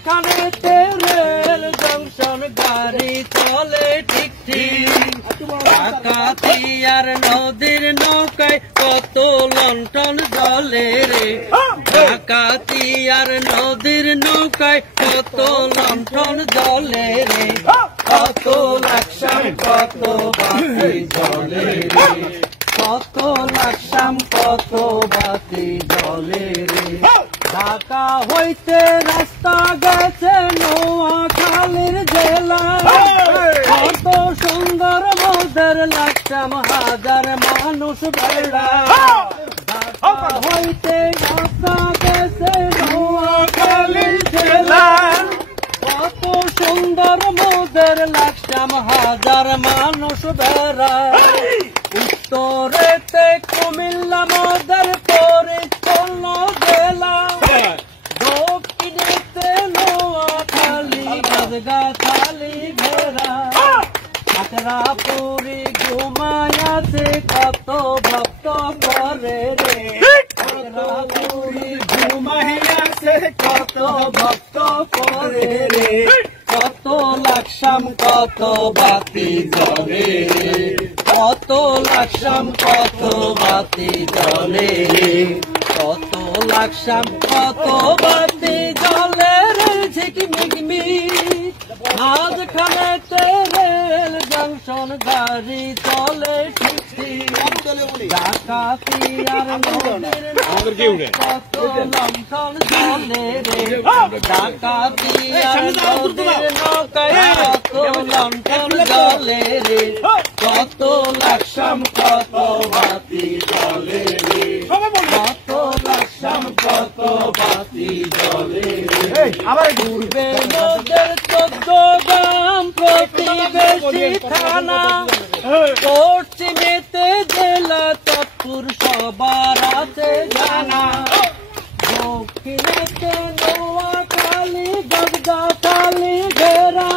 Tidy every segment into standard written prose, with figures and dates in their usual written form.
মাঝখানেতে rail junction গাড়ি চলে ঠিক ঠিক ডাকাতিয়ার নদীর নৌকায় কত লণ্ঠন জলে রে ডাকাতিয়ার নদীর নৌকায় কত লণ্ঠন জলে রে কত লাকসাম কত বাতি জলে রে কত লাকসাম কত বাতি জলে রে ঢাকা হইতে রাস্তা গেছে নোয়াখালীর জেলা কত সুন্দর মোদের লাকসাম হাজার মানুষ বেড়া ঢাকা হইতে রাস্তা গেছে নোয়াখালীর জেলা কত সুন্দর মোদের লাকসাম হাজার মানুষ বেড়া উত্তরেতে কুমিল্লা মোদের পরিচ্ছন্ন জেলা দক্ষিণেতে নোয়াখালী গাছগাছালি ঘেরা খাতড়াপুরি ঘুমায়াছে কত ভক্ত করে রে খাতড়াপুরি ঘুমাইয়াছে কত ভক্ত করে রে কত লাকসাম কত বাতি জলে রে কত লাকসাম কত বাতি জলে রে কত লাকসাম কত বাতি জলে রে ঝিকমিকমি মাঝখানেতে রেল জংশন গাড়ি চলে ঠিক ঠিক ডাকাতিয়ার নদীর কত লণ্ঠন জলে রে ডাকাতিয়ার নদীর নৌকায় কত লণ্ঠন জলে রে কত লাকসাম কত বাতি জলে রে কত লাকসাম কত বাতি জলে রে পূর্বে নদের 14 গ্রাম প্রতিবেশী থানা পশ্চিমেতে জেলা চাঁদপুর সবার আছে জানা দক্ষিণেতে নোয়াখালী গাছগাছালি ঘেরা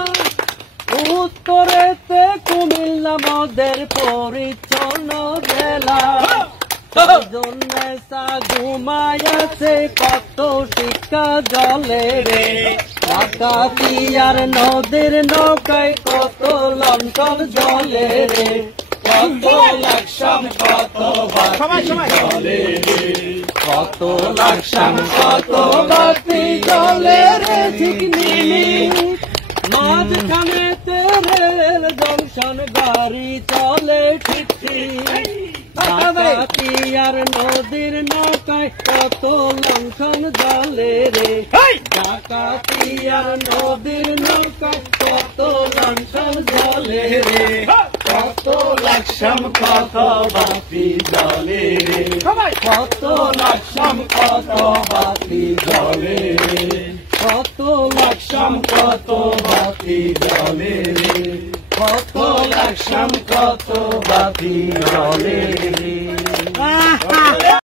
উত্তরেতে কুমিল্লা মোদের পরিচ্ছন্ন জেলা ঘুমায়াছে কত শিক্ষা জলে রে ডাকাতিয়ার নদীর নৌকায় কত লণ্ঠন জলে রে কত লাকসাম কত বাতি জলে রে কত লাকসাম কত বাতি জলে রে ঝিকমিলি মাঝখানেতে রেল জংশন গাড়ি চলে ঠিক ঠিক ডাকাতিয়ার নদীর নৌকায় কত লণ্ঠন জলে রে ডাকাতিয়ার নদীর নৌকায় কত লণ্ঠন জলে রে কত লাকসাম কত বাতি জলে রে কত লাকসাম কত বাতি জলে রে কত লাকসাম কত বাতি জলে রে কত লাকসাম কত বাতি জলে রে